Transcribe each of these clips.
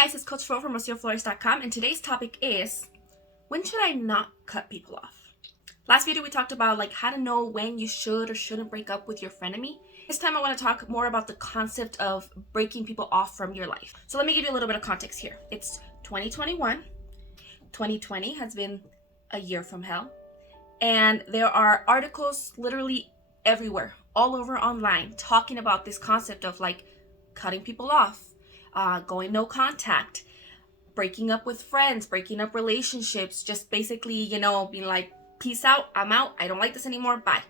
guys, it's Coach Flo from RocioFlores.com, and today's topic is, when should I not cut people off? Last video we talked about how to know when you should or shouldn't break up with your frenemy. This time I want to talk more about the concept of breaking people off from your life. So let me give you a little bit of context here. It's 2021. 2020 has been a year from hell. And there are articles literally everywhere, all over online, talking about this concept of cutting people off, going no contact, breaking up with friends, breaking up relationships, just basically, being like, peace out, I'm out, I don't like this anymore, bye.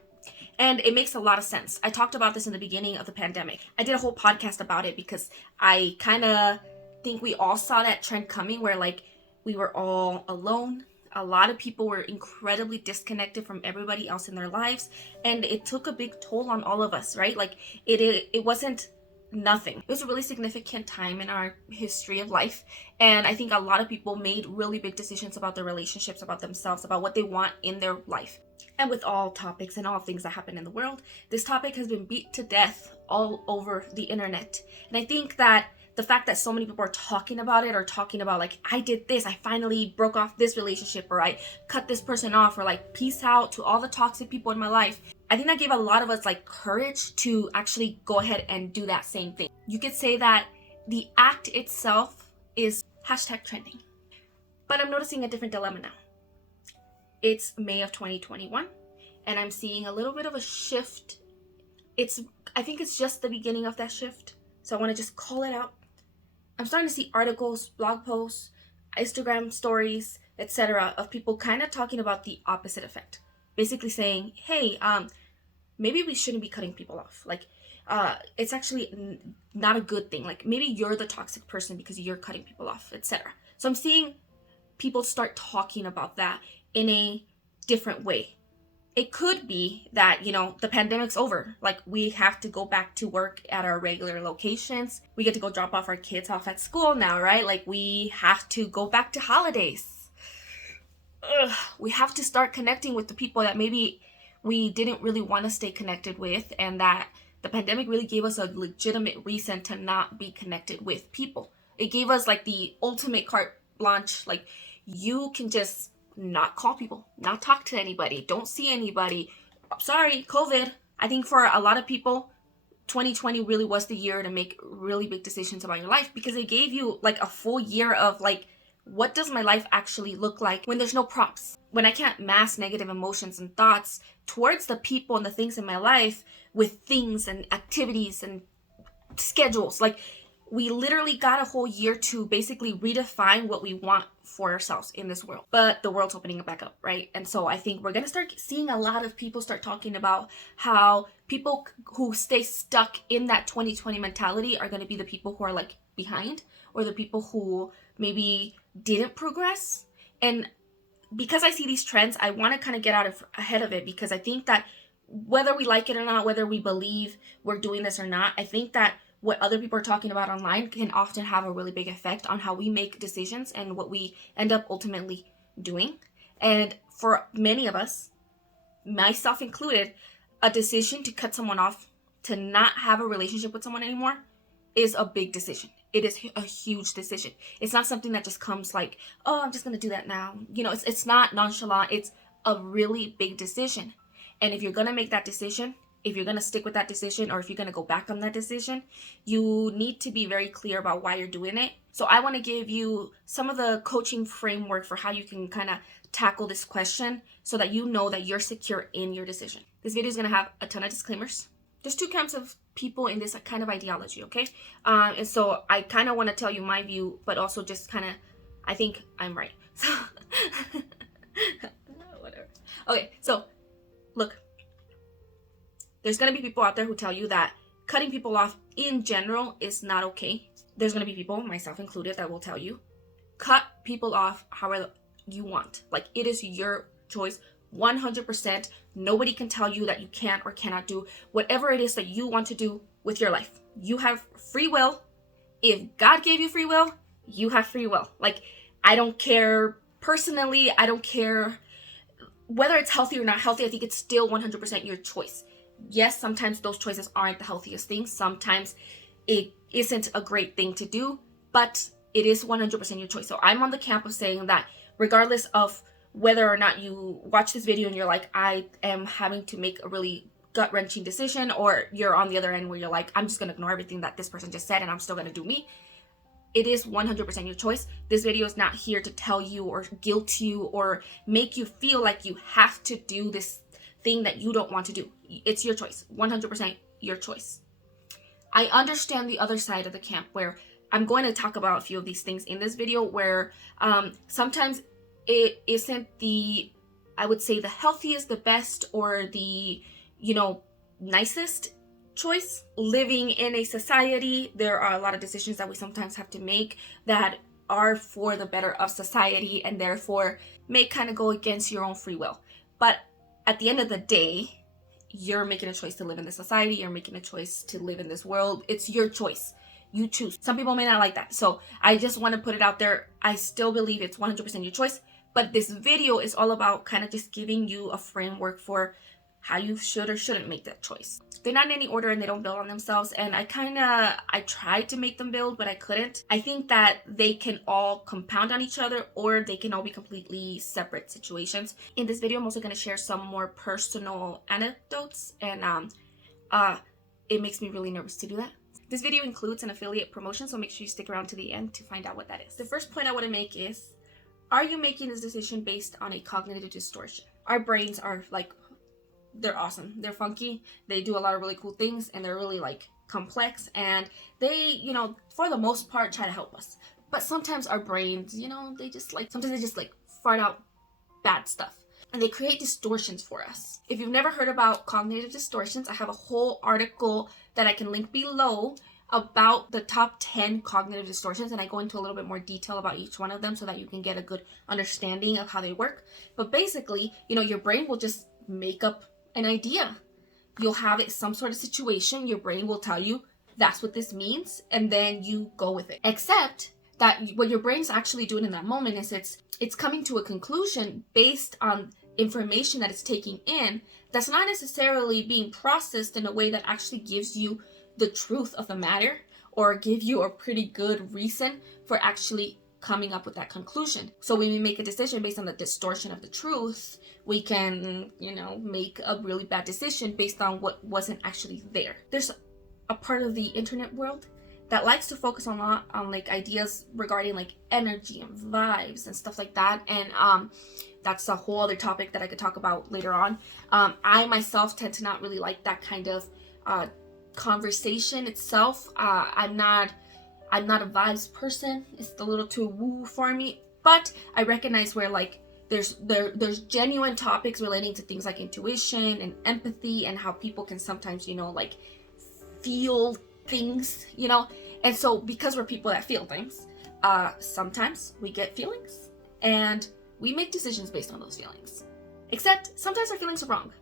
And it makes a lot of sense. I talked about this in the beginning of the pandemic. I did a whole podcast about it because I kind of think we all saw that trend coming where we were all alone. A lot of people were incredibly disconnected from everybody else in their lives, and it took a big toll on all of us, right? It wasn't nothing. It was a really significant time in our history of life, and I think a lot of people made really big decisions about their relationships, about themselves, about what they want in their life. And with all topics and all things that happen in the world, this topic has been beat to death all over the internet. And I think that the fact that so many people are talking about it, or talking about I did this, I finally broke off this relationship, or I cut this person off, or peace out to all the toxic people in my life, I think that gave a lot of us courage to actually go ahead and do that same thing. You could say that the act itself is #trending. But I'm noticing a different dilemma now. It's May of 2021, and I'm seeing a little bit of a shift. I think it's just the beginning of that shift. So I want to just call it out. I'm starting to see articles, blog posts, Instagram stories, etc. of people kind of talking about the opposite effect. Basically saying, hey, maybe we shouldn't be cutting people off. It's actually not a good thing. Maybe you're the toxic person because you're cutting people off, etc. So I'm seeing people start talking about that in a different way. It could be that, the pandemic's over. We have to go back to work at our regular locations. We get to go drop off our kids off at school now, right? We have to go back to holidays. We have to start connecting with the people that maybe we didn't really want to stay connected with, and that the pandemic really gave us a legitimate reason to not be connected with people. It gave us the ultimate carte blanche. You can just not call people, not talk to anybody, don't see anybody. Sorry, COVID. I think for a lot of people, 2020 really was the year to make really big decisions about your life, because it gave you a full year of what does my life actually look like when there's no props? When I can't mask negative emotions and thoughts towards the people and the things in my life with things and activities and schedules. We literally got a whole year to basically redefine what we want for ourselves in this world. But the world's opening back up, right? And so I think we're going to start seeing a lot of people start talking about how people who stay stuck in that 2020 mentality are going to be the people who are behind, or the people who maybe didn't progress. And because I see these trends, I want to kind of get ahead of it, because I think that whether we like it or not, whether we believe we're doing this or not, I think that what other people are talking about online can often have a really big effect on how we make decisions and what we end up ultimately doing. And for many of us, myself included, a decision to cut someone off, to not have a relationship with someone anymore, is a big decision. It is a huge decision. It's not something that just comes oh, I'm just going to do that now. It's not nonchalant. It's a really big decision. And if you're going to make that decision, if you're going to stick with that decision, or if you're going to go back on that decision, you need to be very clear about why you're doing it. So I want to give you some of the coaching framework for how you can kind of tackle this question so that you know that you're secure in your decision. This video is going to have a ton of disclaimers. There's two camps of people in this kind of ideology, okay? And so I kind of want to tell you my view, but also just kind of, I think I'm right. So, whatever. Okay, so look. There's going to be people out there who tell you that cutting people off in general is not okay. There's going to be people, myself included, that will tell you, cut people off however you want. It is your choice, 100%. Nobody can tell you that you can or cannot do whatever it is that you want to do with your life. You have free will. If God gave you free will, you have free will. I don't care personally. I don't care whether it's healthy or not healthy. I think it's still 100% your choice. Yes, sometimes those choices aren't the healthiest things. Sometimes it isn't a great thing to do, but it is 100% your choice. So I'm on the camp of saying that regardless of whether or not you watch this video and you're like, I am having to make a really gut-wrenching decision, or you're on the other end where you're like, I'm just going to ignore everything that this person just said and I'm still going to do me. It is 100% your choice. This video is not here to tell you or guilt you or make you feel like you have to do this thing that you don't want to do. It's your choice. 100% your choice. I understand the other side of the camp where I'm going to talk about a few of these things in this video where sometimes it isn't the, I would say, the healthiest, the best, or the, nicest choice. Living in a society, there are a lot of decisions that we sometimes have to make that are for the better of society and therefore may kind of go against your own free will. But at the end of the day, you're making a choice to live in this society. You're making a choice to live in this world. It's your choice. You choose. Some people may not like that. So I just want to put it out there. I still believe it's 100% your choice. But this video is all about kind of just giving you a framework for how you should or shouldn't make that choice. They're not in any order and they don't build on themselves. And I tried to make them build, but I couldn't. I think that they can all compound on each other or they can all be completely separate situations. In this video, I'm also going to share some more personal anecdotes, and it makes me really nervous to do that. This video includes an affiliate promotion, so make sure you stick around to the end to find out what that is. The first point I want to make is, are you making this decision based on a cognitive distortion? Our brains are like, they're awesome. They're funky. They do a lot of really cool things and they're really like complex, and they, for the most part try to help us. But sometimes our brains, sometimes they just fart out bad stuff and they create distortions for us. If you've never heard about cognitive distortions, I have a whole article that I can link below about the top 10 cognitive distortions, and I go into a little bit more detail about each one of them so that you can get a good understanding of how they work. But basically, your brain will just make up an idea. You'll have it some sort of situation, your brain will tell you that's what this means, and then you go with it. Except that what your brain's actually doing in that moment is it's coming to a conclusion based on information that it's taking in that's not necessarily being processed in a way that actually gives you the truth of the matter or give you a pretty good reason for actually coming up with that conclusion. So when we make a decision based on the distortion of the truth, we can, make a really bad decision based on what wasn't actually there. There's a part of the internet world that likes to focus a lot on like ideas regarding like energy and vibes and stuff like that. And that's a whole other topic that I could talk about later on. I myself tend to not really like that kind of conversation itself. I'm not a vibes person. It's a little too woo for me. But I recognize where like there's genuine topics relating to things like intuition and empathy and how people can sometimes, like feel things, And so because we're people that feel things, sometimes we get feelings and we make decisions based on those feelings. Except sometimes our feelings are wrong.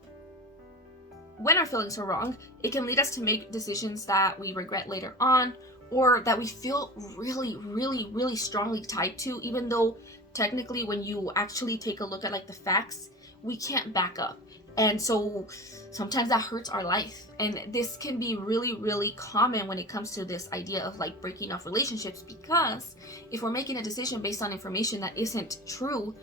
When our feelings are wrong, it can lead us to make decisions that we regret later on, or that we feel really, really, really strongly tied to, even though technically when you actually take a look at like the facts, we can't back up. And so sometimes that hurts our life. And this can be really, really common when it comes to this idea of like breaking off relationships, because if we're making a decision based on information that isn't true,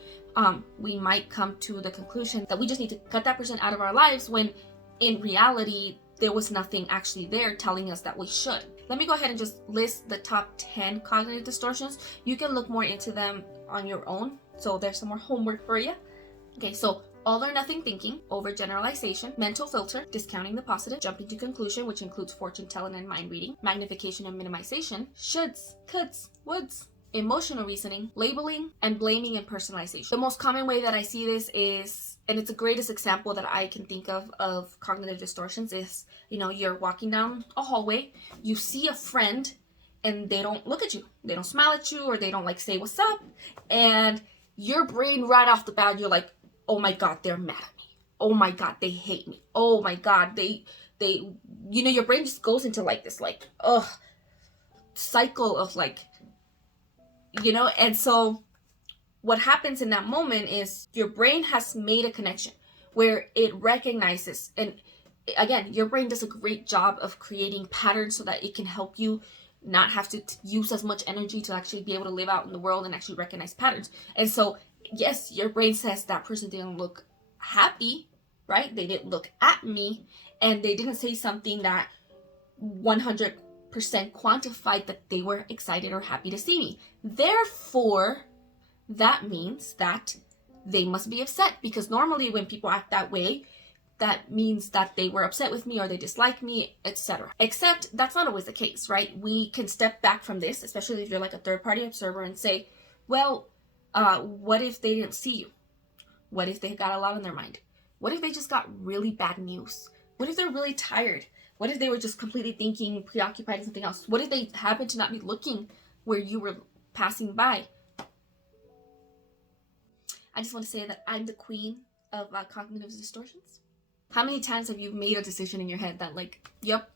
we might come to the conclusion that we just need to cut that person out of our lives, when in reality, there was nothing actually there telling us that we should. Let me go ahead and just list the top 10 cognitive distortions. You can look more into them on your own. So there's some more homework for you. Okay, so all or nothing thinking, overgeneralization, mental filter, discounting the positive, jumping to conclusion, which includes fortune telling and mind reading, magnification and minimization, shoulds, coulds, woulds, emotional reasoning, labeling, and blaming and personalization. The most common way that I see this is, and it's the greatest example that I can think of cognitive distortions, is, you're walking down a hallway, you see a friend, and they don't look at you, they don't smile at you, or they don't like say what's up, and your brain right off the bat, you're like, oh my God, they're mad at me. Oh my God, they hate me. Oh my God, they, your brain just goes into like this, like, cycle of like, and so what happens in that moment is your brain has made a connection where it recognizes, and again, your brain does a great job of creating patterns so that it can help you not have to use as much energy to actually be able to live out in the world and actually recognize patterns. And so, yes, your brain says that person didn't look happy, right? They didn't look at me, and they didn't say something that 100% quantified that they were excited or happy to see me. Therefore, that means that they must be upset, because normally when people act that way, that means that they were upset with me or they dislike me, etc. Except that's not always the case, right? We can step back from this, especially if you're like a third-party observer, and say, well, what if they didn't see you? What if they got a lot on their mind? What if they just got really bad news? What if they're really tired? What if they were just completely thinking, preoccupied with something else? What if they happened to not be looking where you were passing by? I just want to say that I'm the queen of cognitive distortions. How many times have you made a decision in your head that, like, yep,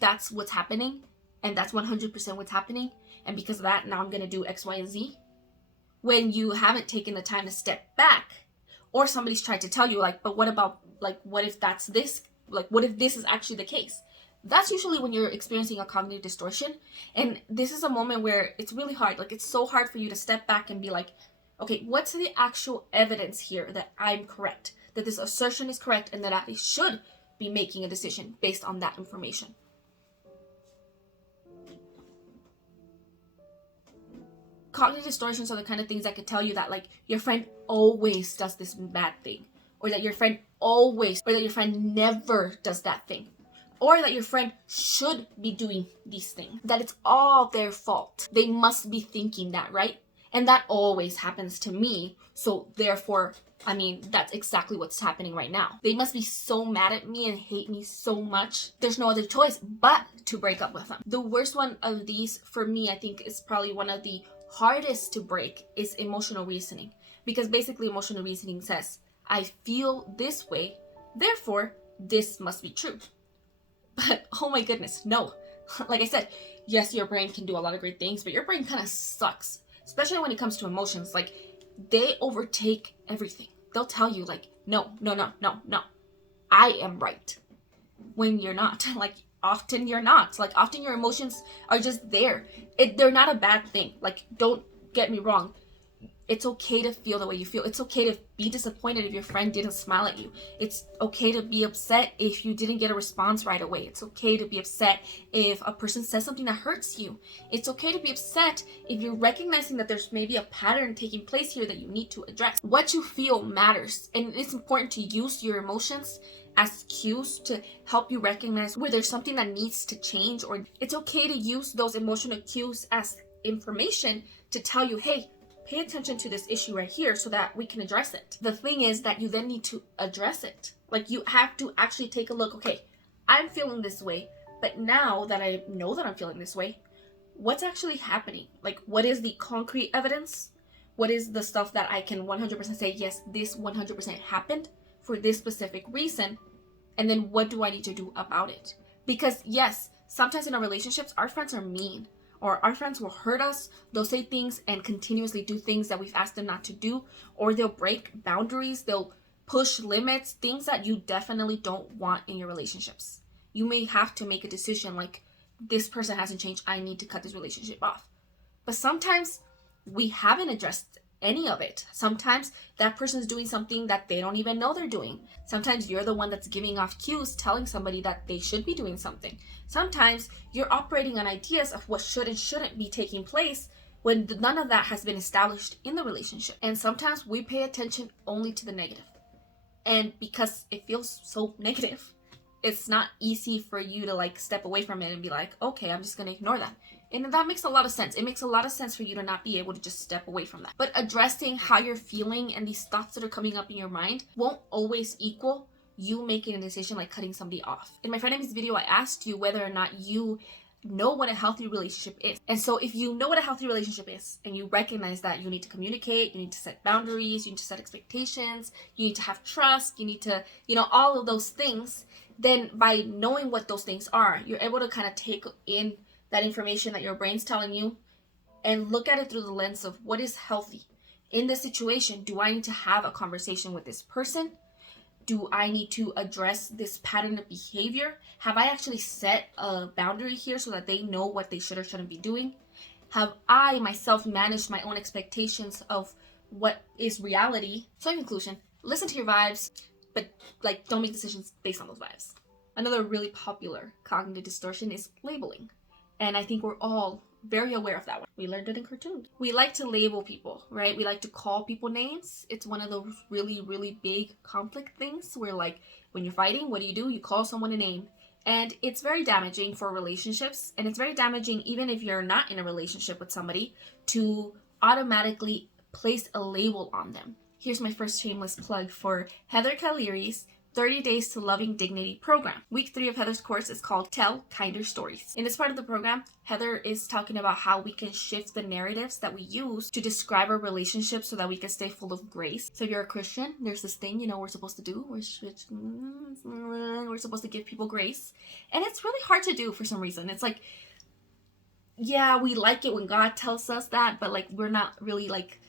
that's what's happening, and that's 100% what's happening, and because of that, now I'm going to do X, Y, and Z? When you haven't taken the time to step back, or somebody's tried to tell you, like, but what about, like, what if that's this? Like, what if this is actually the case? That's usually when you're experiencing a cognitive distortion, and this is a moment where it's really hard. Like, it's so hard for you to step back and be like, okay, what's the actual evidence here that I'm correct, that this assertion is correct, and that I should be making a decision based on that information? Cognitive distortions are the kind of things that could tell you that, like, your friend always does this bad thing, or that your friend never does that thing, or that your friend should be doing these things, that it's all their fault. They must be thinking that, right? And that always happens to me. So therefore, I mean, that's exactly what's happening right now. They must be so mad at me and hate me so much. There's no other choice but to break up with them. The worst one of these, for me, I think is probably one of the hardest to break, is emotional reasoning. Because basically emotional reasoning says, I feel this way, therefore this must be true. But oh my goodness, no. Like I said, yes, your brain can do a lot of great things, but your brain kind of sucks. Especially when it comes to emotions. Like, they overtake everything. They'll tell you, like, no, I am right, when you're not. Like, often you're not. Like, often your emotions are just there. They're not a bad thing. Like, don't get me wrong. It's okay to feel the way you feel. It's okay to be disappointed if your friend didn't smile at you. It's okay to be upset if you didn't get a response right away. It's okay to be upset if a person says something that hurts you. It's okay to be upset if you're recognizing that there's maybe a pattern taking place here that you need to address. What you feel matters, and it's important to use your emotions as cues to help you recognize where there's something that needs to change. Or it's okay to use those emotional cues as information to tell you, hey, pay attention to this issue right here so that we can address it. The thing is that you then need to address it. Like, you have to actually take a look. Okay, I'm feeling this way, but now that I know that I'm feeling this way, what's actually happening? Like, what is the concrete evidence? What is the stuff that I can 100% say, yes, this 100% happened for this specific reason? And then what do I need to do about it? Because yes, sometimes in our relationships, our friends are mean. Or our friends will hurt us. They'll say things and continuously do things that we've asked them not to do. Or they'll break boundaries. They'll push limits. Things that you definitely don't want in your relationships. You may have to make a decision like, this person hasn't changed. I need to cut this relationship off. But sometimes we haven't addressed any of it. Sometimes that person is doing something that they don't even know they're doing. Sometimes you're the one that's giving off cues, telling somebody that they should be doing something. Sometimes you're operating on ideas of what should and shouldn't be taking place when none of that has been established in the relationship. And sometimes we pay attention only to the negative. And because it feels so negative, it's not easy for you to like step away from it and be like, okay, I'm just going to ignore that. And that makes a lot of sense. It makes a lot of sense for you to not be able to just step away from that. But addressing how you're feeling and these thoughts that are coming up in your mind won't always equal you making a decision like cutting somebody off. In my friend Amy's video, I asked you whether or not you know what a healthy relationship is. And so if you know what a healthy relationship is and you recognize that you need to communicate, you need to set boundaries, you need to set expectations, you need to have trust, you need to, all of those things, then by knowing what those things are, you're able to kind of take in that information that your brain's telling you and look at it through the lens of what is healthy. In this situation, do I need to have a conversation with this person? do I need to address this pattern of behavior? Have I actually set a boundary here so that they know what they should or shouldn't be doing? Have I myself managed my own expectations of what is reality? So in conclusion, listen to your vibes, but like don't make decisions based on those vibes. Another really popular cognitive distortion is labeling. And I think we're all very aware of that one. We learned it in cartoons. We like to label people, right? We like to call people names. It's one of those really, really big conflict things where, like, when you're fighting, what do? You call someone a name. And it's very damaging for relationships. And it's very damaging even if you're not in a relationship with somebody to automatically place a label on them. Here's my first shameless plug for Heather Caliri's 30 Days to Loving Dignity program. Week 3 of Heather's course is called Tell Kinder Stories. In this part of the program, Heather is talking about how we can shift the narratives that we use to describe our relationships so that we can stay full of grace. So if you're a Christian, there's this thing, we're supposed to do. We're supposed to give people grace. And it's really hard to do for some reason. It's like, yeah, we like it when God tells us that, but like we're not really like,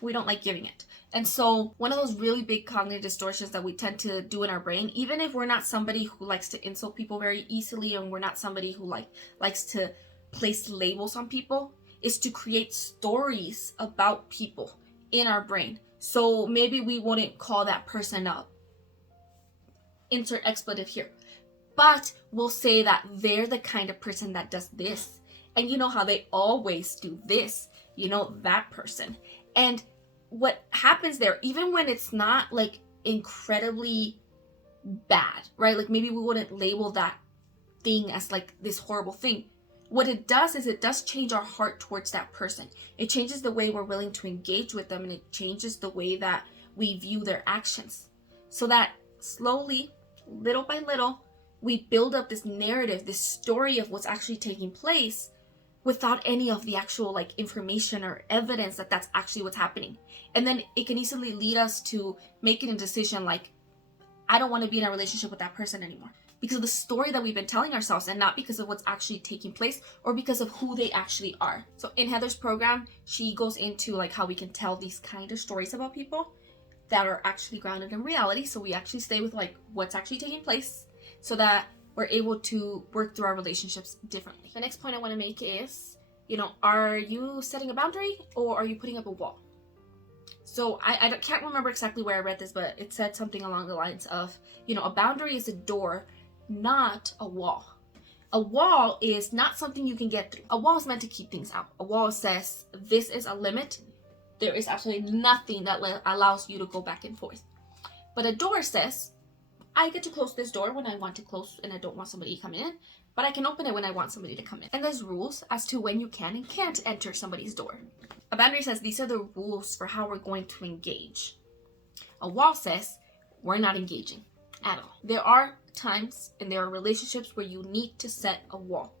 we don't like giving it. And so one of those really big cognitive distortions that we tend to do in our brain, even if we're not somebody who likes to insult people very easily, and we're not somebody who likes to place labels on people, is to create stories about people in our brain. So maybe we wouldn't call that person up, insert expletive here, but we'll say that they're the kind of person that does this. And you know how they always do this, that person. And what happens there, even when it's not like incredibly bad, right? Like maybe we wouldn't label that thing as like this horrible thing. What it does is it does change our heart towards that person. It changes the way we're willing to engage with them, and it changes the way that we view their actions. So that slowly, little by little, we build up this narrative, this story of what's actually taking place, without any of the actual like information or evidence that that's actually what's happening. And then it can easily lead us to making a decision like, I don't want to be in a relationship with that person anymore, because of the story that we've been telling ourselves, and not because of what's actually taking place or because of who they actually are. So in Heather's program, she goes into like how we can tell these kind of stories about people that are actually grounded in reality. So we actually stay with like what's actually taking place, so that we're able to work through our relationships differently. The next point I want to make is, are you setting a boundary or are you putting up a wall? So I can't remember exactly where I read this, but it said something along the lines of, a boundary is a door, not a wall. A wall is not something you can get through. A wall is meant to keep things out. A wall says, this is a limit. There is absolutely nothing that allows you to go back and forth. But a door says, I get to close this door when I want to close and I don't want somebody to come in, but I can open it when I want somebody to come in. And there's rules as to when you can and can't enter somebody's door. A boundary says these are the rules for how we're going to engage. A wall says we're not engaging at all. There are times and there are relationships where you need to set a wall,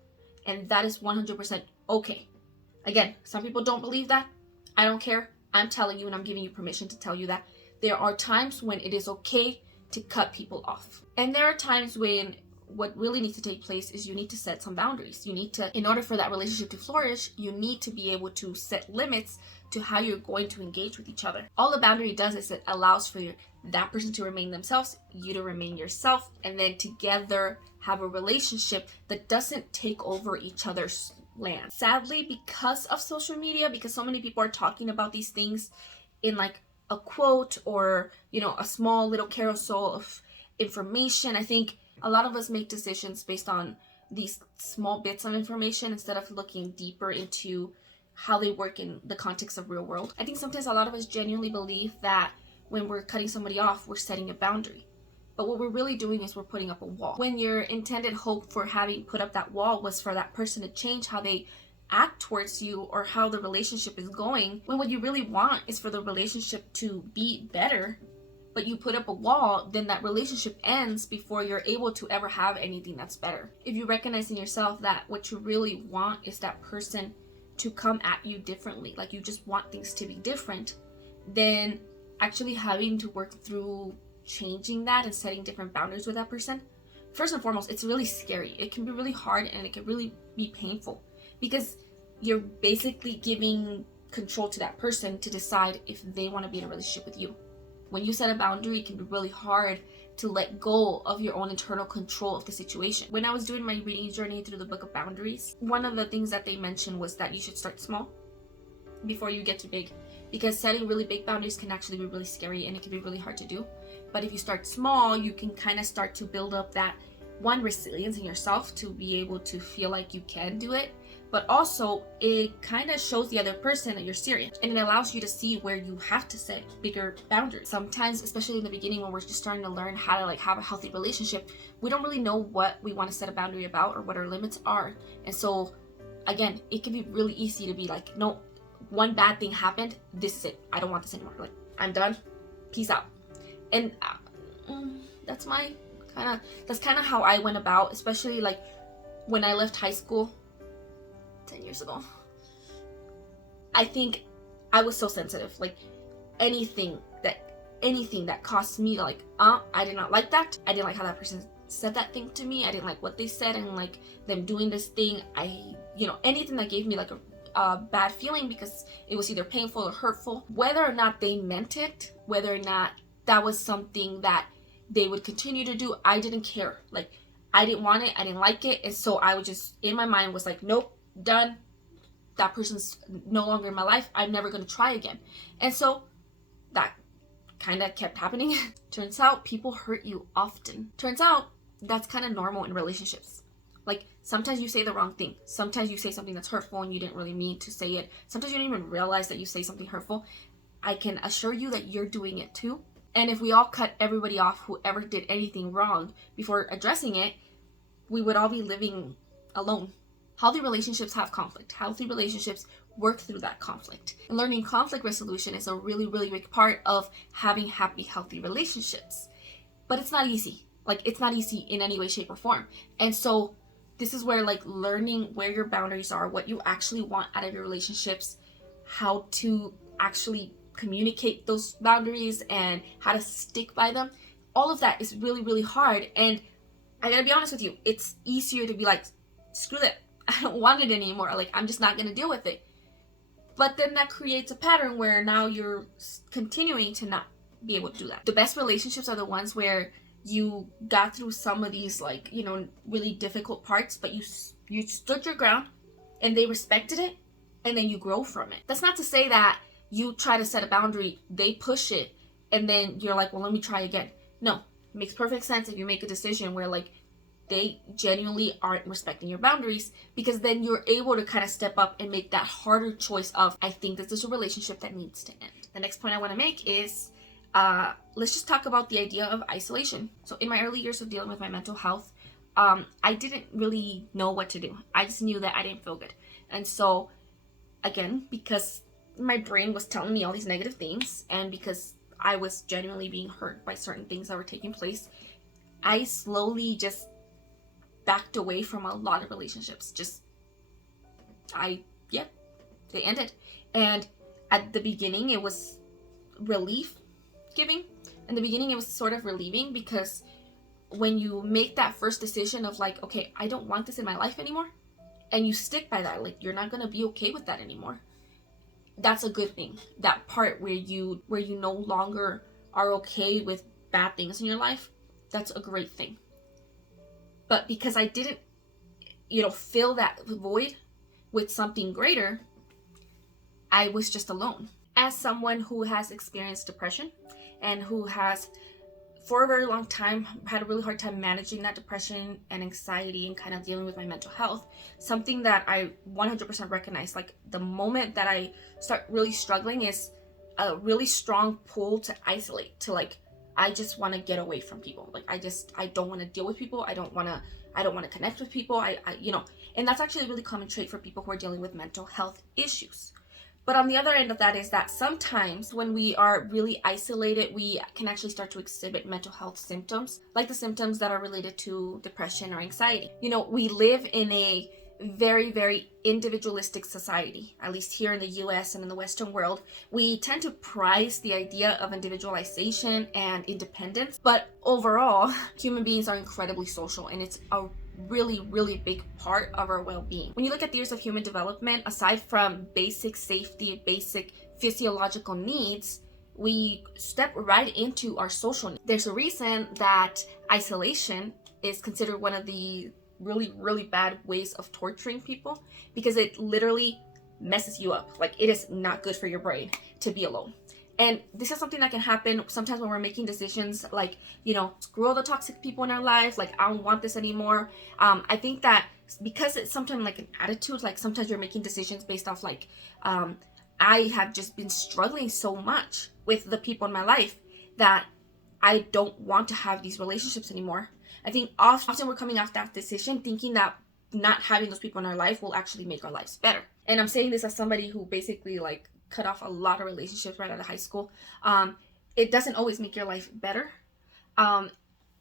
and that is 100% okay. Again, some people don't believe that. I don't care. I'm telling you, and I'm giving you permission to tell you that there are times when it is okay to cut people off. And there are times when what really needs to take place is you need to set some boundaries. You need to, in order for that relationship to flourish, you need to be able to set limits to how you're going to engage with each other. All the boundary does is it allows for that person to remain themselves, you to remain yourself, and then together have a relationship that doesn't take over each other's land. Sadly, because of social media, because so many people are talking about these things in like a quote or a small little carousel of information, I think a lot of us make decisions based on these small bits of information instead of looking deeper into how they work in the context of real world. I think sometimes a lot of us genuinely believe that when we're cutting somebody off, we're setting a boundary, but what we're really doing is we're putting up a wall. When your intended hope for having put up that wall was for that person to change how they act towards you or how the relationship is going, when what you really want is for the relationship to be better, but you put up a wall, then that relationship ends before you're able to ever have anything that's better. If you recognize in yourself that what you really want is that person to come at you differently, like you just want things to be different, then actually having to work through changing that and setting different boundaries with that person, first and foremost, it's really scary. It can be really hard and it can really be painful, because you're basically giving control to that person to decide if they want to be in a relationship with you. When you set a boundary, it can be really hard to let go of your own internal control of the situation. When I was doing my reading journey through the book of boundaries, one of the things that they mentioned was that you should start small before you get too big, because setting really big boundaries can actually be really scary and it can be really hard to do. But if you start small, you can kind of start to build up that resilience in yourself to be able to feel like you can do it, but also it kind of shows the other person that you're serious, and it allows you to see where you have to set bigger boundaries. Sometimes, especially in the beginning when we're just starting to learn how to have a healthy relationship, we don't really know what we want to set a boundary about or what our limits are. And so again, it can be really easy to be like, no, one bad thing happened, this is it, I don't want this anymore, like I'm done, peace out. And that's kind of how I went about, especially like when I left high school 10 years ago. I think I was so sensitive, like anything that cost me to I did not like that, I didn't like how that person said that thing to me, I didn't like what they said, and like them doing this thing, anything that gave me like a bad feeling because it was either painful or hurtful, whether or not they meant it, whether or not that was something that they would continue to do, I didn't care. Like I didn't want it, I didn't like it, and so I would just, in my mind was like, nope, done, that person's no longer in my life, I'm never going to try again. And so that kind of kept happening. Turns out people hurt you often. Turns out that's kind of normal in relationships. Like sometimes you say the wrong thing, sometimes you say something that's hurtful and you didn't really mean to say it, sometimes you don't even realize that you say something hurtful. I can assure you that you're doing it too. And if we all cut everybody off who ever did anything wrong before addressing it, we would all be living alone. Healthy relationships have conflict. Healthy relationships work through that conflict. And learning conflict resolution is a really, really big part of having happy, healthy relationships. But it's not easy. Like it's not easy in any way, shape, or form. And so this is where like learning where your boundaries are, what you actually want out of your relationships, how to actually communicate those boundaries and how to stick by them, all of that is really, really hard. And I gotta be honest with you, it's easier to be like, screw that, I don't want it anymore, like I'm just not gonna deal with it. But then that creates a pattern where now you're continuing to not be able to do that. The best relationships are the ones where you got through some of these really difficult parts, but you stood your ground and they respected it, and then you grow from it. That's not to say that you try to set a boundary, they push it, and then you're like, well, let me try again. No, it makes perfect sense if you make a decision where like they genuinely aren't respecting your boundaries, because then you're able to kind of step up and make that harder choice of, I think this is a relationship that needs to end. The next point I want to make is, let's just talk about the idea of isolation. So in my early years of dealing with my mental health, I didn't really know what to do. I just knew that I didn't feel good. And so again, because my brain was telling me all these negative things, and because I was genuinely being hurt by certain things that were taking place, I slowly just backed away from a lot of relationships. They ended. And at the beginning, it was relief giving. In the beginning, it was sort of relieving, because when you make that first decision of like, okay, I don't want this in my life anymore, and you stick by that, like you're not going to be okay with that anymore, that's a good thing. That part where you no longer are okay with bad things in your life, that's a great thing. But because I didn't, fill that void with something greater, I was just alone. As someone who has experienced depression and who has, for a very long time, had a really hard time managing that depression and anxiety and kind of dealing with my mental health, something that I 100% recognize, like the moment that I start really struggling, is a really strong pull to isolate, to like, I just want to get away from people. Like I don't want to deal with people. I don't want to connect with people. And that's actually a really common trait for people who are dealing with mental health issues. But on the other end of that is that sometimes when we are really isolated, we can actually start to exhibit mental health symptoms, like the symptoms that are related to depression or anxiety. We live in a very, very individualistic society, at least here in the US and in the Western world. We tend to prize the idea of individualization and independence, but overall, human beings are incredibly social, and it's a really, really big part of our well-being. When you look at the years of human development, aside from basic safety, basic physiological needs, we step right into our social needs. There's a reason that isolation is considered one of the really, really bad ways of torturing people, because it literally messes you up. Like, it is not good for your brain to be alone. And this is something that can happen sometimes when we're making decisions like, screw all the toxic people in our life. Like, I don't want this anymore. I think that because it's sometimes like an attitude, like sometimes you're making decisions based off like, I have just been struggling so much with the people in my life that I don't want to have these relationships anymore. I think often we're coming off that decision thinking that not having those people in our life will actually make our lives better. And I'm saying this as somebody who basically like cut off a lot of relationships right out of high school. It doesn't always make your life better.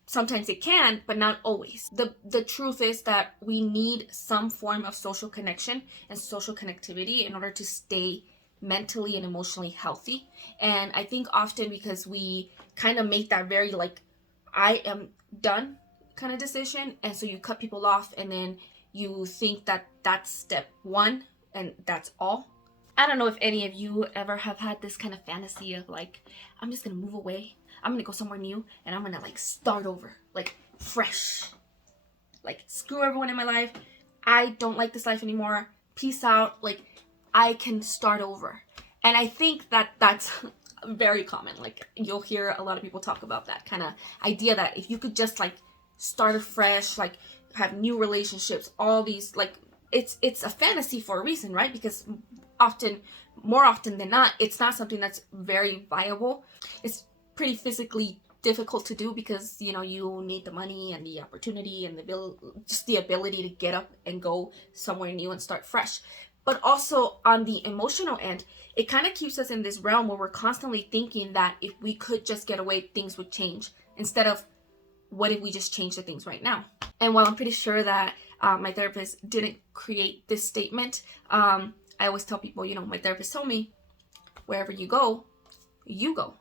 Sometimes it can, but not always. The truth is that we need some form of social connection and social connectivity in order to stay mentally and emotionally healthy. And I think often because we kind of make that very like, I am done kind of decision, and so you cut people off, and then you think that that's step one and that's all. I don't know if any of you ever have had this kind of fantasy of like, I'm just gonna move away, I'm gonna go somewhere new, and I'm gonna like start over, like fresh, like screw everyone in my life, I don't like this life anymore, peace out, like I can start over. And I think that that's very common. Like, you'll hear a lot of people talk about that kind of idea that if you could just like start afresh, like have new relationships, all these, like, it's a fantasy for a reason, right? Because more often than not, it's not something that's very viable. It's pretty physically difficult to do because you need the money and the opportunity and the ability to get up and go somewhere new and start fresh. But also on the emotional end, it kind of keeps us in this realm where we're constantly thinking that if we could just get away, things would change, instead of what if we just change the things right now. And while I'm pretty sure that my therapist didn't create this statement, I always tell people, my therapist told me, wherever you go, you go.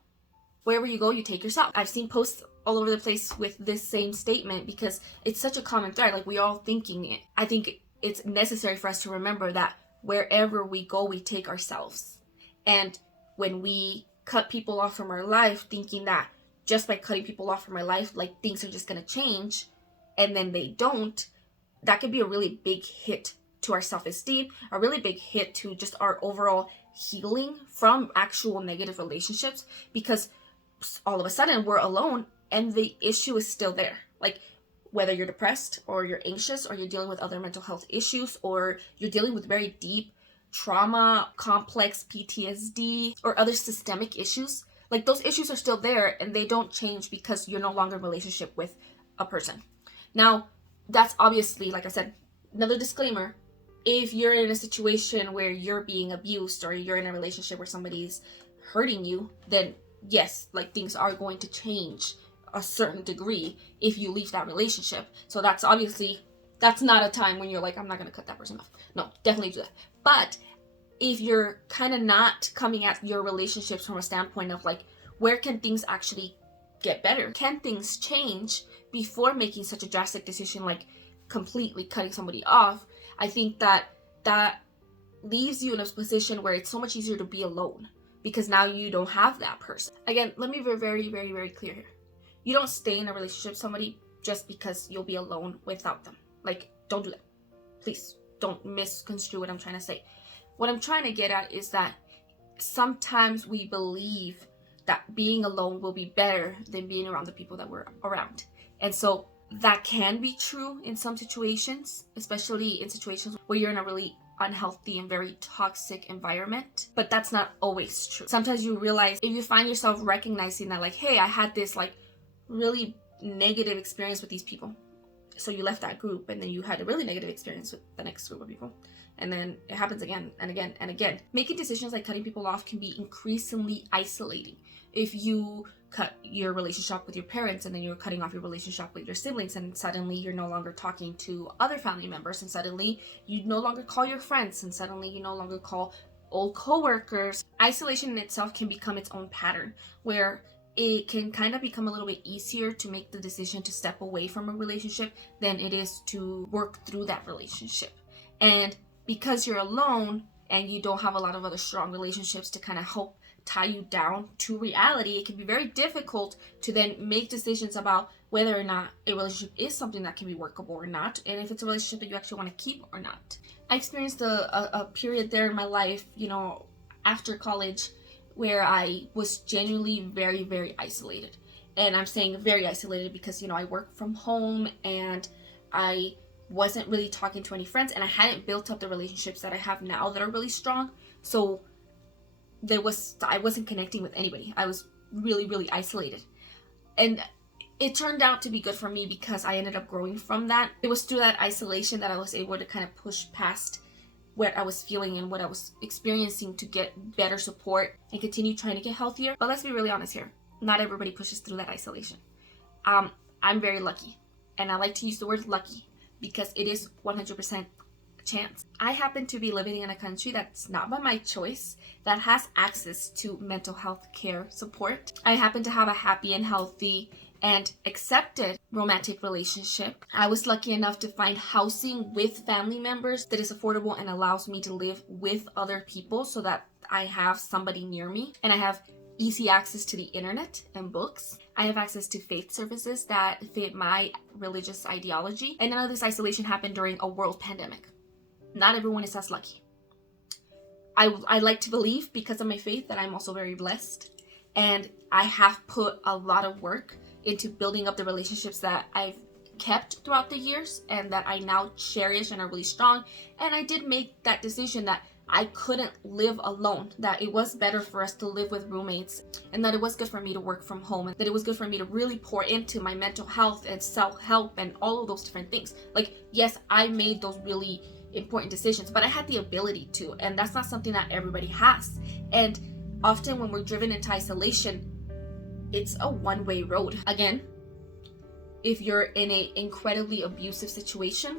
Wherever you go, you take yourself. I've seen posts all over the place with this same statement because it's such a common thread. Like, we're all thinking it. I think it's necessary for us to remember that wherever we go, we take ourselves. And when we cut people off from our life, thinking that just by cutting people off from our life, like things are just going to change, and then they don't, that could be a really big hit to our self-esteem, a really big hit to just our overall healing from actual negative relationships, because all of a sudden we're alone and the issue is still there. Like, whether you're depressed or you're anxious or you're dealing with other mental health issues or you're dealing with very deep trauma, complex PTSD, or other systemic issues, like those issues are still there and they don't change because you're no longer in a relationship with a person. Now, that's obviously, like I said, another disclaimer. If you're in a situation where you're being abused or you're in a relationship where somebody's hurting you, then yes, like things are going to change a certain degree if you leave that relationship. So that's not a time when you're like, I'm not going to cut that person off. No, definitely do that. But if you're kind of not coming at your relationships from a standpoint of like, where can things actually get better? Can things change before making such a drastic decision like completely cutting somebody off? I think that leaves you in a position where it's so much easier to be alone because now you don't have that person. Again, let me be very, very, very clear here. You don't stay in a relationship with somebody just because you'll be alone without them. Like, don't do that. Please don't misconstrue what I'm trying to say. What I'm trying to get at is that sometimes we believe that being alone will be better than being around the people that we're around. And so that can be true in some situations, especially in situations where you're in a really unhealthy and very toxic environment, but that's not always true. Sometimes you realize, if you find yourself recognizing that like, hey, I had this like really negative experience with these people, so you left that group and then you had a really negative experience with the next group of people, and then it happens again and again and again. Making decisions like cutting people off can be increasingly isolating. If you cut your relationship with your parents and then you're cutting off your relationship with your siblings, and suddenly you're no longer talking to other family members, and suddenly you no longer call your friends, and suddenly you no longer call old coworkers. Isolation in itself can become its own pattern where it can kind of become a little bit easier to make the decision to step away from a relationship than it is to work through that relationship. And because you're alone and you don't have a lot of other strong relationships to kind of help tie you down to reality, it can be very difficult to then make decisions about whether or not a relationship is something that can be workable or not, and if it's a relationship that you actually want to keep or not. I experienced a period there in my life, after college, where I was genuinely very, very isolated. And I'm saying very isolated because, I work from home and I wasn't really talking to any friends, and I hadn't built up the relationships that I have now that are really strong. So I wasn't connecting with anybody. I was really, really isolated. And it turned out to be good for me because I ended up growing from that. It was through that isolation that I was able to kind of push past what I was feeling and what I was experiencing to get better support and continue trying to get healthier. But let's be really honest here. Not everybody pushes through that isolation. I'm very lucky. And I like to use the word lucky because it is 100% chance. I happen to be living in a country that's not by my choice, that has access to mental health care support. I happen to have a happy and healthy and accepted romantic relationship. I was lucky enough to find housing with family members that is affordable and allows me to live with other people so that I have somebody near me, and I have easy access to the internet and books. I have access to faith services that fit my religious ideology, and none of this isolation happened during a world pandemic. Not everyone is as lucky. I like to believe, because of my faith, that I'm also very blessed, and I have put a lot of work into building up the relationships that I've kept throughout the years and that I now cherish and are really strong. And I did make that decision that I couldn't live alone, that it was better for us to live with roommates, and that it was good for me to work from home, and that it was good for me to really pour into my mental health and self-help and all of those different things. Like, yes, I made those really important decisions, but I had the ability to, and that's not something that everybody has. And often when we're driven into isolation, it's a one-way road. Again, if you're in an incredibly abusive situation,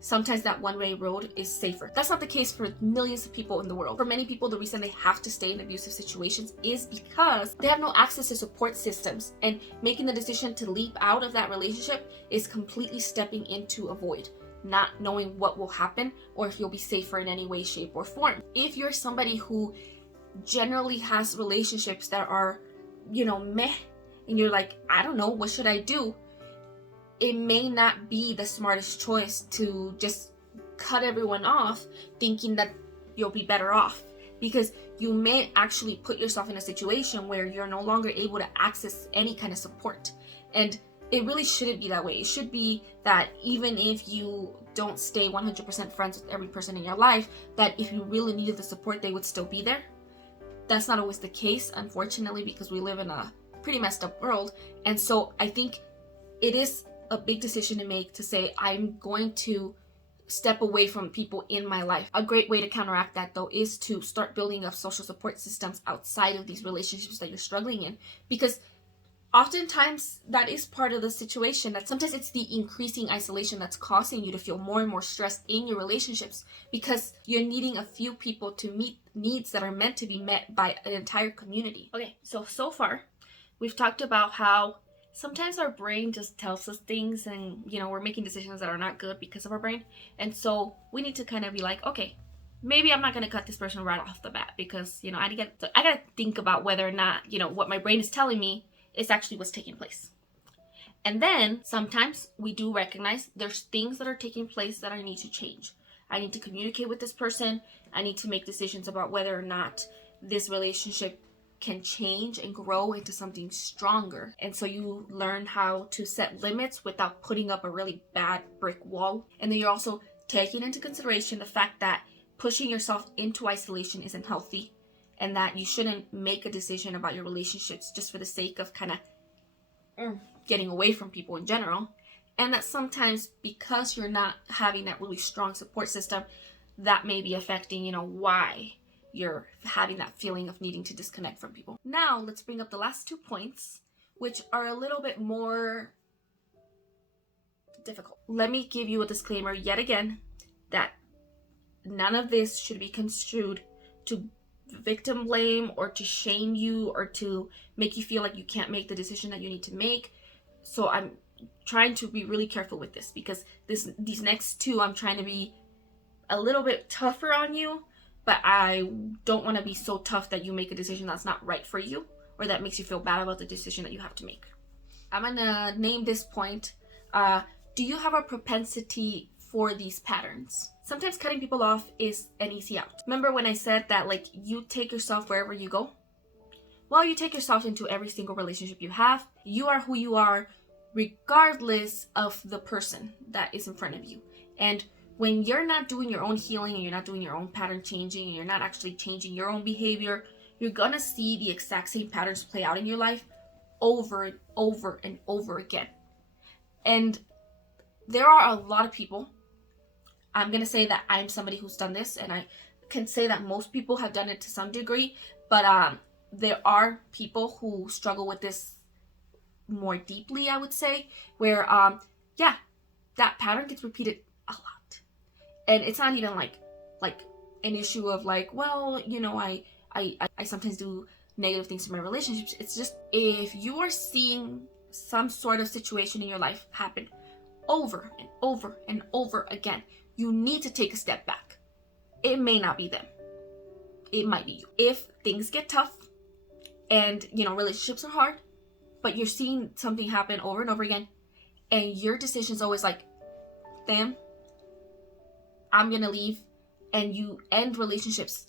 sometimes that one-way road is safer. That's not the case for millions of people in the world. For many people, the reason they have to stay in abusive situations is because they have no access to support systems, and making the decision to leap out of that relationship is completely stepping into a void, not knowing what will happen or if you'll be safer in any way, shape, or form. If you're somebody who generally has relationships that are, meh, and you're like, I don't know, what should I do? It may not be the smartest choice to just cut everyone off thinking that you'll be better off, because you may actually put yourself in a situation where you're no longer able to access any kind of support. And it really shouldn't be that way. It should be that even if you don't stay 100% friends with every person in your life, that if you really needed the support, they would still be there. That's not always the case, unfortunately, because we live in a pretty messed up world. And so I think it is a big decision to make, to say, I'm going to step away from people in my life. A great way to counteract that, though, is to start building up social support systems outside of these relationships that you're struggling in, because oftentimes that is part of the situation, that sometimes it's the increasing isolation that's causing you to feel more and more stressed in your relationships, because you're needing a few people to meet needs that are meant to be met by an entire community. Okay, so far we've talked about how sometimes our brain just tells us things, and we're making decisions that are not good because of our brain. And so we need to kind of be like, okay, maybe I'm not going to cut this person right off the bat, because I gotta think about whether or not what my brain is telling me is actually what's taking place. And then sometimes we do recognize there's things that are taking place that I need to change. I need to communicate with this person. I need to make decisions about whether or not this relationship can change and grow into something stronger. And so you learn how to set limits without putting up a really bad brick wall. And then you're also taking into consideration the fact that pushing yourself into isolation isn't healthy, and that you shouldn't make a decision about your relationships just for the sake of kind of getting away from people in general. And that sometimes, because you're not having that really strong support system, that may be affecting, why you're having that feeling of needing to disconnect from people. Now, let's bring up the last 2 points, which are a little bit more difficult. Let me give you a disclaimer yet again that none of this should be construed to victim blame or to shame you or to make you feel like you can't make the decision that you need to make. So I'm trying to be really careful with this, because these next 2, I'm trying to be a little bit tougher on you, but I don't want to be so tough that you make a decision that's not right for you or that makes you feel bad about the decision that you have to make. I'm gonna name this point, do you have a propensity for these patterns? Sometimes cutting people off is an easy out. Remember when I said that like you take yourself wherever you go? Well, you take yourself into every single relationship you have. You are who you are regardless of the person that is in front of you. And when you're not doing your own healing and you're not doing your own pattern changing and you're not actually changing your own behavior, you're gonna see the exact same patterns play out in your life over and over and over again. And there are a lot of people, I'm gonna say that I'm somebody who's done this, and I can say that most people have done it to some degree, but there are people who struggle with this more deeply, I would say, where that pattern gets repeated a lot. And it's not even like an issue of like, well, you know, I sometimes do negative things in my relationships. It's just if you are seeing some sort of situation in your life happen over and over and over again, you need to take a step back. It may not be them. It might be you. If things get tough and, you know, relationships are hard, but you're seeing something happen over and over again, and your decision's always like, damn, I'm gonna leave, and you end relationships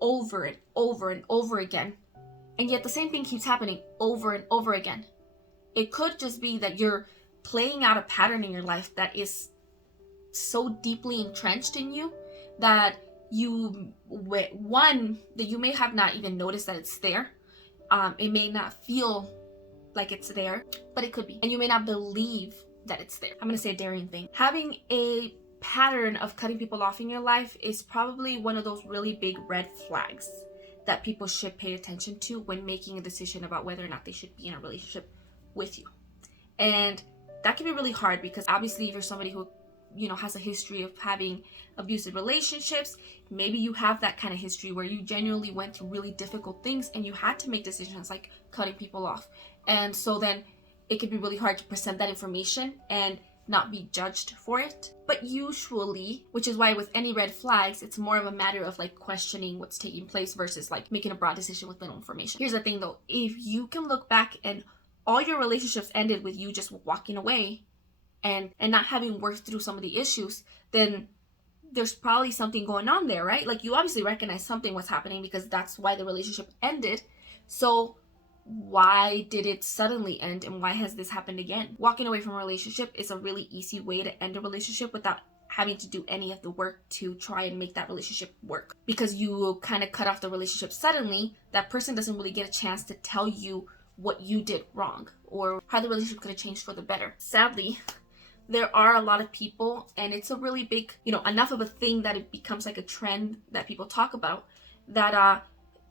over and over and over again, and yet the same thing keeps happening over and over again. It could just be that you're playing out a pattern in your life that is so deeply entrenched in you that you may have not even noticed that it's there. It may not feel like it's there, but it could be. And you may not believe that it's there. I'm gonna say a daring thing. Having a pattern of cutting people off in your life is probably one of those really big red flags that people should pay attention to when making a decision about whether or not they should be in a relationship with you. And that can be really hard because obviously if you're somebody who, you know, has a history of having abusive relationships, maybe you have that kind of history where you genuinely went through really difficult things and you had to make decisions like cutting people off. And so then it can be really hard to present that information and not be judged for it. But usually, which is why with any red flags, it's more of a matter of like questioning what's taking place versus like making a broad decision with little information. Here's the thing though, if you can look back and all your relationships ended with you just walking away and not having worked through some of the issues, then there's probably something going on there, right? Like you obviously recognize something was happening because that's why the relationship ended. So why did it suddenly end and why has this happened again? Walking away from a relationship is a really easy way to end a relationship without having to do any of the work to try and make that relationship work. Because you kind of cut off the relationship suddenly, that person doesn't really get a chance to tell you what you did wrong or how the relationship could have changed for the better. Sadly, there are a lot of people, and it's a really big, you know, enough of a thing that it becomes like a trend that people talk about, that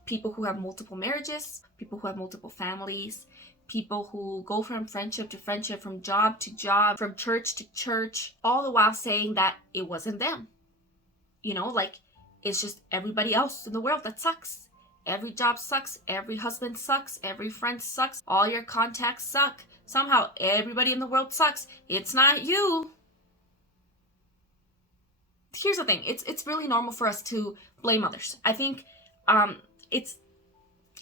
people who have multiple marriages, people who have multiple families, people who go from friendship to friendship, from job to job, from church to church, all the while saying that it wasn't them. You know, like it's just everybody else in the world that sucks. Every job sucks, every husband sucks, every friend sucks, all your contacts suck. Somehow everybody in the world sucks. It's not you. Here's the thing, it's really normal for us to blame others. I think it's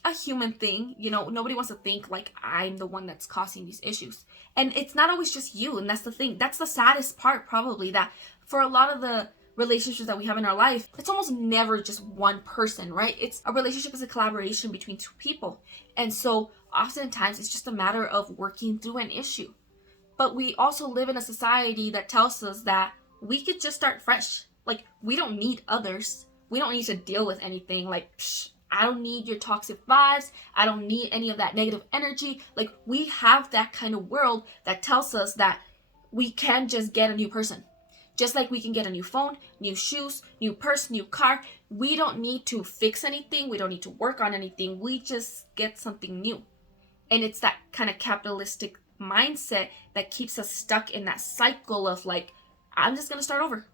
a human thing, you know, nobody wants to think like I'm the one that's causing these issues. And it's not always just you, and that's the thing. That's the saddest part probably, that for a lot of the relationships that we have in our life, it's almost never just one person, right? It's a relationship is a collaboration between two people. And so oftentimes it's just a matter of working through an issue. But we also live in a society that tells us that we could just start fresh. Like, we don't need others. We don't need to deal with anything. Like, I don't need your toxic vibes. I don't need any of that negative energy. Like, we have that kind of world that tells us that we can just get a new person. Just like we can get a new phone, new shoes, new purse, new car. We don't need to fix anything. We don't need to work on anything. We just get something new. And it's that kind of capitalistic mindset that keeps us stuck in that cycle of like, I'm just going to start over.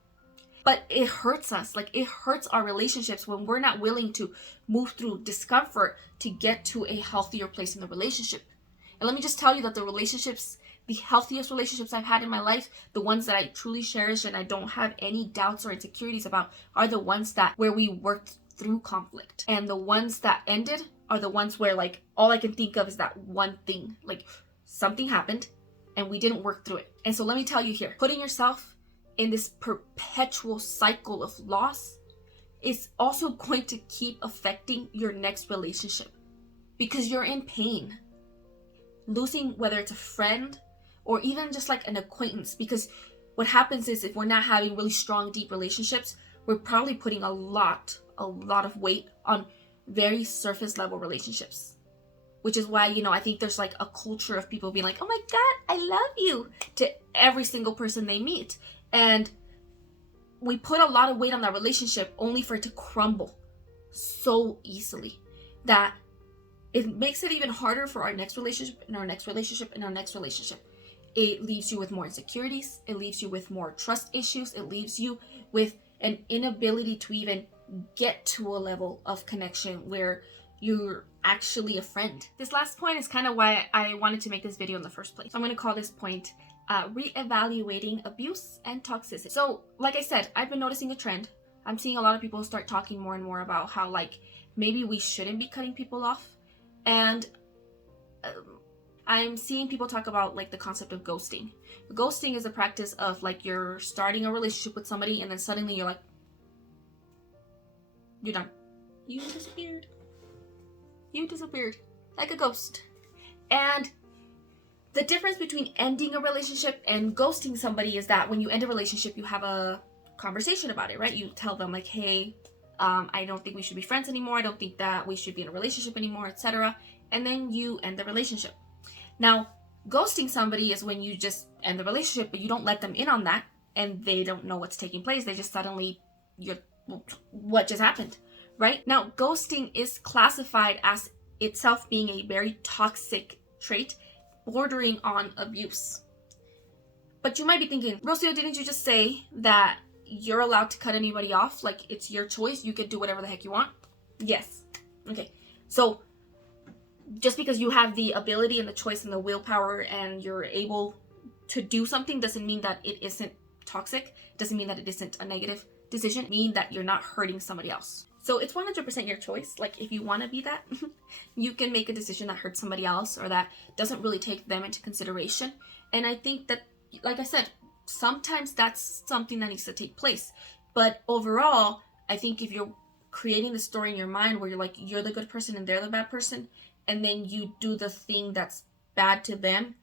But it hurts us. Like, it hurts our relationships when we're not willing to move through discomfort to get to a healthier place in the relationship. And let me just tell you that the healthiest relationships I've had in my life, the ones that I truly cherish and I don't have any doubts or insecurities about, are the ones that where we worked through conflict. And the ones that ended are the ones where like all I can think of is that one thing. Like something happened and we didn't work through it. And so let me tell you here, putting yourself in this perpetual cycle of loss is also going to keep affecting your next relationship because you're in pain. Losing, whether it's a friend or even just like an acquaintance, because what happens is if we're not having really strong, deep relationships, we're probably putting a lot of weight on very surface level relationships. Which is why, I think there's like a culture of people being like, oh my God, I love you to every single person they meet. And we put a lot of weight on that relationship only for it to crumble so easily that it makes it even harder for our next relationship and our next relationship and our next relationship. It leaves you with more insecurities. It leaves you with more trust issues. It leaves you with an inability to even get to a level of connection where you're actually a friend. This last point is kind of why I wanted to make this video in the first place. I'm going to call this point reevaluating abuse and toxicity. So like I said, I've been noticing a trend. I'm seeing a lot of people start talking more and more about how like maybe we shouldn't be cutting people off. And I'm seeing people talk about like the concept of ghosting. Ghosting is a practice of like you're starting a relationship with somebody and then suddenly you're like, you're done. You disappeared. You disappeared like a ghost. And the difference between ending a relationship and ghosting somebody is that when you end a relationship, you have a conversation about it, right? You tell them like, hey, I don't think we should be friends anymore. I don't think that we should be in a relationship anymore, etc. And then you end the relationship. Now, ghosting somebody is when you just end the relationship, but you don't let them in on that and they don't know what's taking place. They just suddenly, what just happened, right? Now, ghosting is classified as itself being a very toxic trait bordering on abuse. But you might be thinking, Rocio, didn't you just say that you're allowed to cut anybody off? Like, it's your choice. You could do whatever the heck you want. Yes. Okay. So just because you have the ability and the choice and the willpower and you're able to do something doesn't mean that it isn't toxic. Doesn't mean that it isn't a negative decision. Mean that you're not hurting somebody else. So it's 100% your choice. Like if you want to be that, you can make a decision that hurts somebody else or that doesn't really take them into consideration. And I think that, like I said, sometimes that's something that needs to take place. But overall, I think if you're creating the story in your mind where you're like, you're the good person and they're the bad person, and then you do the thing that's bad to them,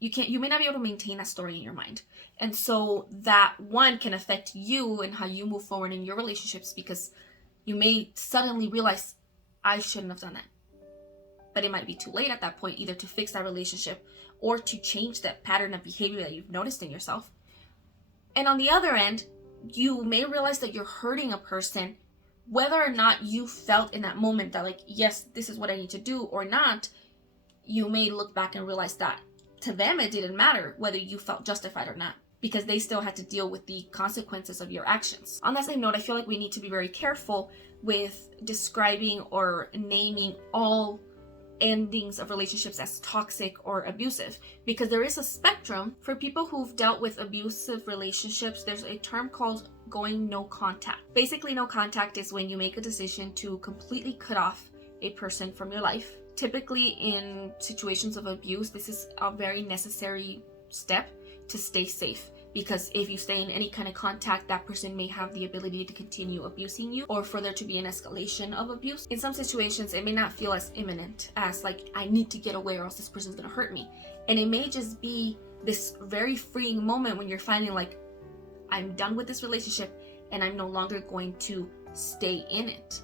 you may not be able to maintain that story in your mind. And so that one can affect you and how you move forward in your relationships, because you may suddenly realize, I shouldn't have done that. But it might be too late at that point, either to fix that relationship or to change that pattern of behavior that you've noticed in yourself. And on the other end, you may realize that you're hurting a person, whether or not you felt in that moment that like, yes, this is what I need to do or not. You may look back and realize that to them, it didn't matter whether you felt justified or not, because they still had to deal with the consequences of your actions. On that same note, I feel like we need to be very careful with describing or naming all endings of relationships as toxic or abusive, because there is a spectrum. For people who've dealt with abusive relationships, there's a term called going no contact. Basically, no contact is when you make a decision to completely cut off a person from your life. Typically in situations of abuse, this is a very necessary step to stay safe, because if you stay in any kind of contact, that person may have the ability to continue abusing you or for there to be an escalation of abuse. In some situations, it may not feel as imminent as like, I need to get away or else this person's gonna hurt me. And it may just be this very freeing moment when you're finding like, I'm done with this relationship and I'm no longer going to stay in it.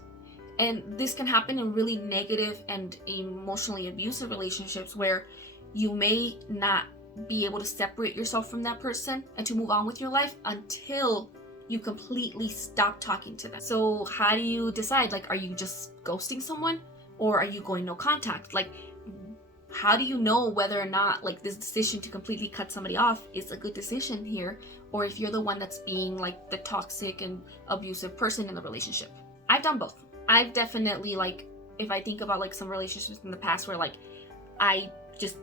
And this can happen in really negative and emotionally abusive relationships where you may not be able to separate yourself from that person and to move on with your life until you completely stop talking to them. So how do you decide? Like, are you just ghosting someone or are you going no contact? Like, how do you know whether or not like this decision to completely cut somebody off is a good decision here, or if you're the one that's being like the toxic and abusive person in the relationship? I've done both. I've definitely, like, if I think about like some relationships in the past where like I just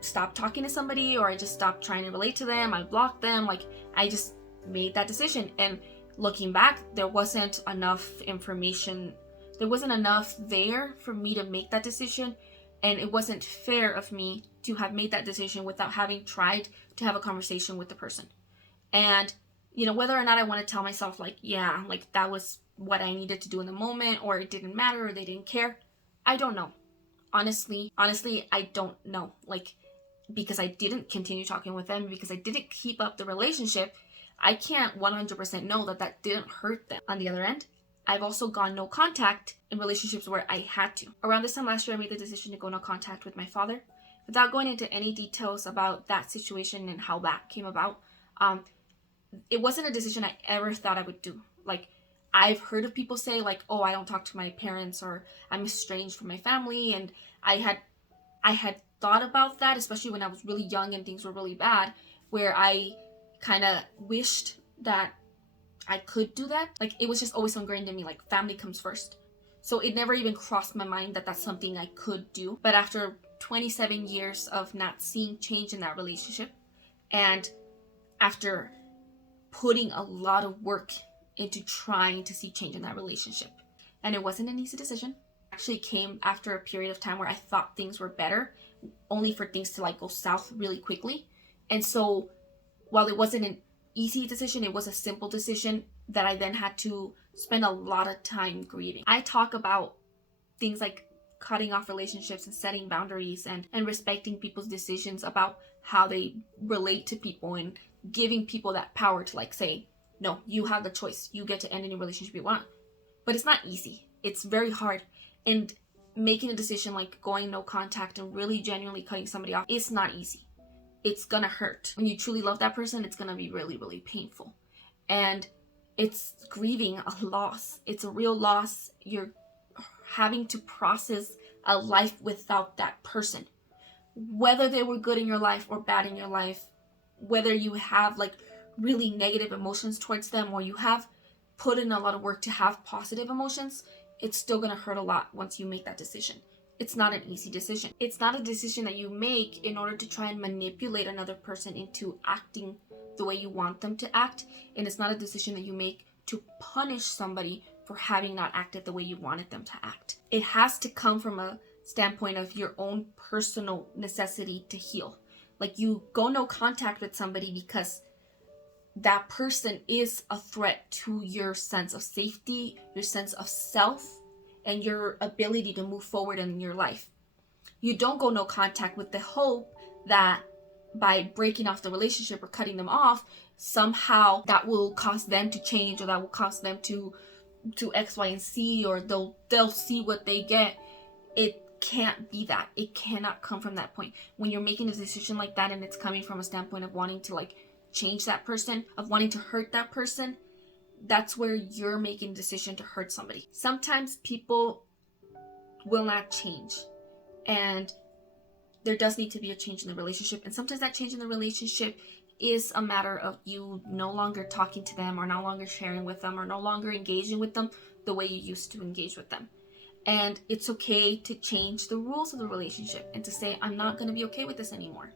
stopped talking to somebody or I just stopped trying to relate to them, I blocked them, like I just made that decision. And looking back, there wasn't enough information. There wasn't enough there for me to make that decision. And it wasn't fair of me to have made that decision without having tried to have a conversation with the person. And, whether or not I want to tell myself, yeah, that was what I needed to do in the moment, or it didn't matter, or they didn't care, I don't know. Honestly, I don't know. Because I didn't continue talking with them, because I didn't keep up the relationship, I can't 100% know that didn't hurt them. On the other end, I've also gone no contact in relationships where I had to. Around this time last year, I made the decision to go no contact with my father. Without going into any details about that situation and how that came about, it wasn't a decision I ever thought I would do. I've heard of people say oh, I don't talk to my parents, or I'm estranged from my family. And I had thought about that, especially when I was really young and things were really bad, where I kind of wished that I could do that. It was just always ingrained in me, family comes first. So it never even crossed my mind that that's something I could do. But after 27 years of not seeing change in that relationship, and after putting a lot of work into trying to see change in that relationship, and it wasn't an easy decision. It actually came after a period of time where I thought things were better, only for things to go south really quickly. And so while it wasn't an easy decision, it was a simple decision that I then had to spend a lot of time grieving. I talk about things like cutting off relationships and setting boundaries and respecting people's decisions about how they relate to people, and giving people that power to say, no, you have the choice. You get to end any relationship you want. But it's not easy. It's very hard. And making a decision going no contact and really genuinely cutting somebody off, it's not easy. It's gonna hurt. When you truly love that person, it's gonna be really, really painful. And it's grieving a loss. It's a real loss. You're having to process a life without that person. Whether they were good in your life or bad in your life, whether you have really negative emotions towards them, or you have put in a lot of work to have positive emotions, it's still gonna hurt a lot once you make that decision. It's not an easy decision. It's not a decision that you make in order to try and manipulate another person into acting the way you want them to act. And it's not a decision that you make to punish somebody for having not acted the way you wanted them to act. It has to come from a standpoint of your own personal necessity to heal. You go no contact with somebody because that person is a threat to your sense of safety, your sense of self, and your ability to move forward in your life. You don't go no contact with the hope that by breaking off the relationship or cutting them off, somehow that will cause them to change, or that will cause them to X, Y, and Z, or they'll see what they get. It can't be that. It cannot come from that point. When you're making a decision like that, and it's coming from a standpoint of wanting to change that person, of wanting to hurt that person, that's where you're making a decision to hurt somebody. Sometimes people will not change, and there does need to be a change in the relationship. And sometimes that change in the relationship is a matter of you no longer talking to them, or no longer sharing with them, or no longer engaging with them the way you used to engage with them. And it's okay to change the rules of the relationship and to say, I'm not going to be okay with this anymore.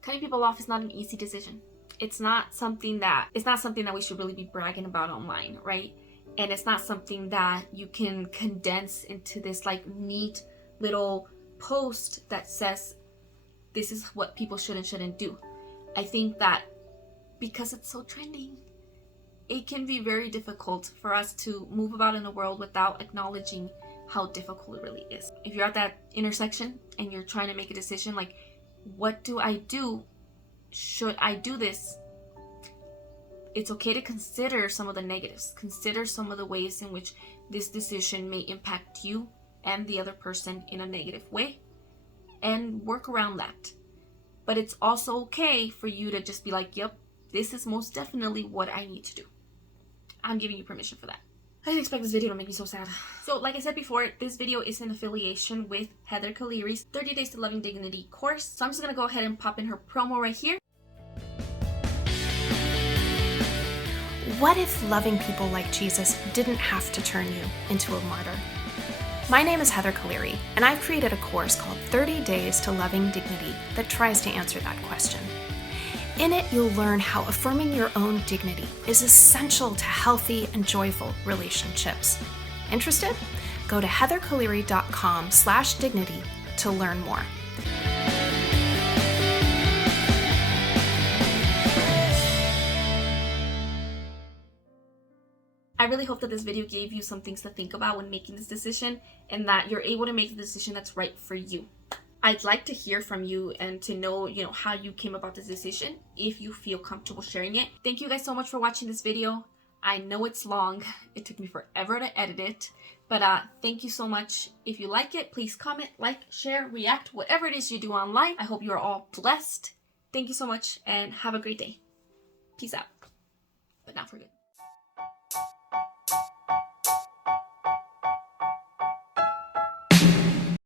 Cutting people off is not an easy decision. It's not something that we should really be bragging about online, right? And it's not something that you can condense into this neat little post that says this is what people should and shouldn't do. I think that because it's so trending, it can be very difficult for us to move about in the world without acknowledging how difficult it really is. If you're at that intersection and you're trying to make a decision, what do I do? Should I do this? It's okay to consider some of the negatives. Consider some of the ways in which this decision may impact you and the other person in a negative way, and work around that. But it's also okay for you to just be yep, this is most definitely what I need to do. I'm giving you permission for that. I didn't expect this video to make me so sad. So like I said before, this video is in affiliation with Heather Kaliri's 30 Days to Loving Dignity course. So I'm just going to go ahead and pop in her promo right here. What if loving people like Jesus didn't have to turn you into a martyr? My name is Heather Kaliri, and I've created a course called 30 Days to Loving Dignity that tries to answer that question. In it, you'll learn how affirming your own dignity is essential to healthy and joyful relationships. Interested? Go to heathercaleary.com/dignity to learn more. I really hope that this video gave you some things to think about when making this decision and that you're able to make the decision that's right for you. I'd like to hear from you and to know, how you came about this decision, if you feel comfortable sharing it. Thank you guys so much for watching this video. I know it's long. It took me forever to edit it, but thank you so much. If you like it, please comment, like, share, react, whatever it is you do online. I hope you are all blessed. Thank you so much and have a great day. Peace out. But not for good.